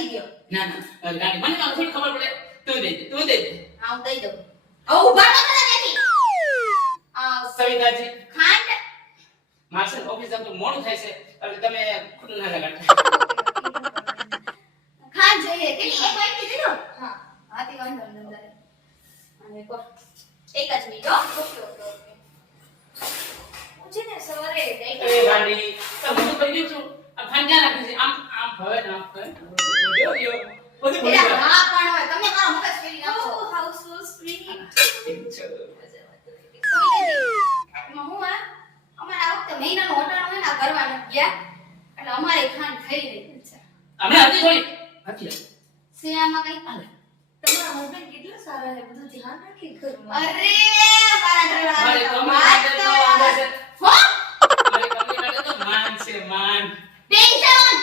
દઈ દ્યો. ના ના ગાડી મને તો થોડી ખબર પડે તું દે દે હા હું દઈ દઉં. હવે ઊભા તો થતા નથી. સવિતાજી ખાંડ માર્શલ ઓફિસ તો મોડું થાય છે એટલે તમે ખોટું ના લગાડતા ખાંડ જોઈએ કેટલી એક વાટકી દીધો. હા હાથી વાંધો ન અંદર અને કો એક જ મિનિટ હો. ઓકે પૂછે ને સવારે એ ગાડી તો હું તો કહી દઉં છું આ ભાંજા રાખી છે આમ આમ હવે ને આમ હવે જો યો બધું ભૂલી હા જાઓ. પણ હવે તમે મારો મગજ ફેરી નાખો. Oh, how so sweet. એમાં હું અમારે આ વખતે મહિનાનો હોટલ હોય ને આ કરવા નથી ગયા એટલે અમારે ખાંડ થઈ રહી છે. અમે હતી થોડી હતી સિયામાં કઈ હાલે તમારા husband કેટલા સારા છે, બધું ધ્યાન રાખે ઘરમાં. અરે મારા મારી ઘરવાળા કમી માટે તો આંધા છે હો મારી કમી માટે તો માન છે માન ટેન્શન